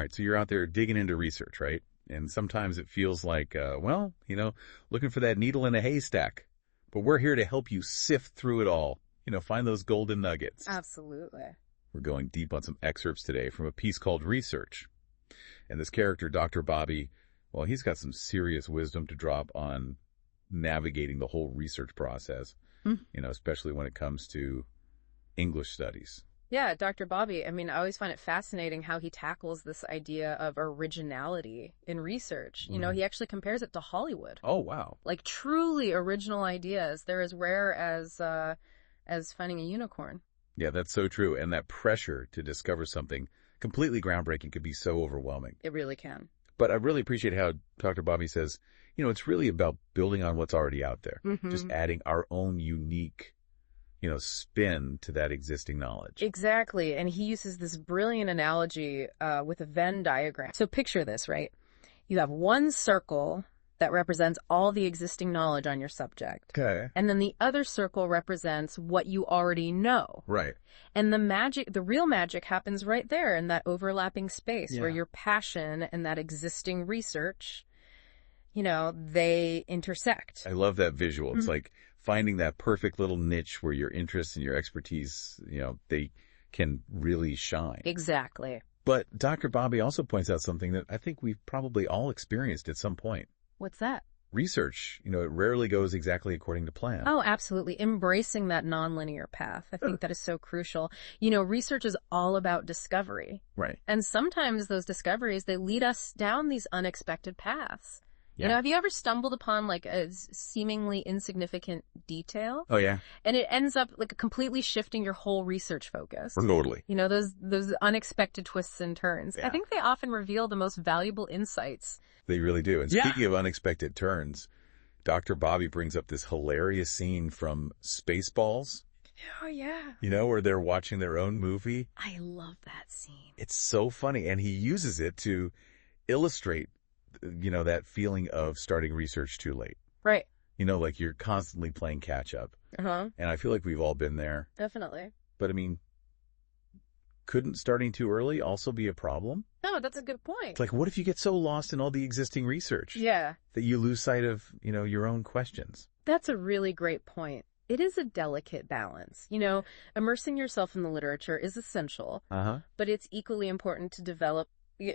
right, so you're out there digging into research, right? And sometimes it feels like, looking for that needle in a haystack. But we're here to help you sift through it all, find those golden nuggets. Absolutely. We're going deep on some excerpts today from a piece called Research. And this character, Dr. Bobby, well, he's got some serious wisdom to drop on navigating the whole research process, especially when it comes to English studies. Yeah, Dr. Bobby, I mean, I always find it fascinating how he tackles this idea of originality in research. He actually compares it to Hollywood. Oh, wow. Like truly original ideas. They're as rare as finding a unicorn. Yeah, that's so true. And that pressure to discover something completely groundbreaking could be so overwhelming. It really can. But I really appreciate how Dr. Bobby says, it's really about building on what's already out there. Just adding our own unique spin to that existing knowledge. Exactly. And he uses this brilliant analogy with a Venn diagram. So picture this, right? You have one circle that represents all the existing knowledge on your subject. Okay. And then the other circle represents what you already know. Right. And the real magic happens right there in that overlapping space where your passion and that existing research, they intersect. I love that visual. It's like finding that perfect little niche where your interests and your expertise, they can really shine. Exactly. But Dr. Bobby also points out something that I think we've probably all experienced at some point. What's that? Research, it rarely goes exactly according to plan. Oh, absolutely. Embracing that nonlinear path. I think that is so crucial. Research is all about discovery. Right. And sometimes those discoveries, they lead us down these unexpected paths. Yeah. Have you ever stumbled upon like a seemingly insignificant detail? Oh, yeah. And it ends up like completely shifting your whole research focus. Totally. Those unexpected twists and turns. Yeah. I think they often reveal the most valuable insights. They really do. And speaking of unexpected turns, Dr. Bobby brings up this hilarious scene from Spaceballs. Oh, yeah. Where they're watching their own movie. I love that scene. It's so funny. And he uses it to illustrate that feeling of starting research too late. Right. Like you're constantly playing catch up. And I feel like we've all been there. Definitely. But I mean, couldn't starting too early also be a problem? No, that's a good point. It's like, what if you get so lost in all the existing research? Yeah. That you lose sight of, your own questions. That's a really great point. It is a delicate balance. Immersing yourself in the literature is essential, but it's equally important to develop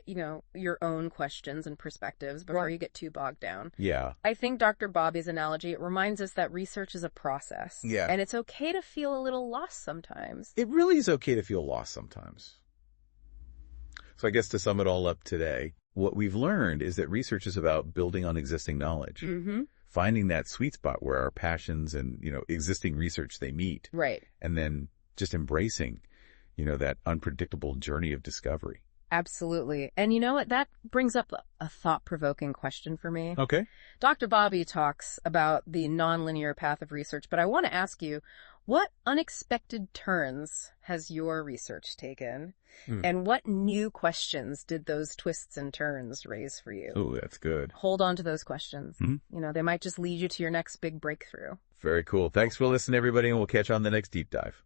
your own questions and perspectives before you get too bogged down. Yeah. I think Dr. Bobby's analogy, it reminds us that research is a process. Yeah. And it's okay to feel a little lost sometimes. It really is okay to feel lost sometimes. So I guess to sum it all up today, what we've learned is that research is about building on existing knowledge. Finding that sweet spot where our passions and, existing research, they meet. Right. And then just embracing, that unpredictable journey of discovery. Absolutely. And you know what? That brings up a thought-provoking question for me. Okay. Dr. Bobby talks about the nonlinear path of research, but I want to ask you, what unexpected turns has your research taken? And what new questions did those twists and turns raise for you? Oh, that's good. Hold on to those questions. They might just lead you to your next big breakthrough. Very cool. Thanks for listening, everybody, and we'll catch you on the next deep dive.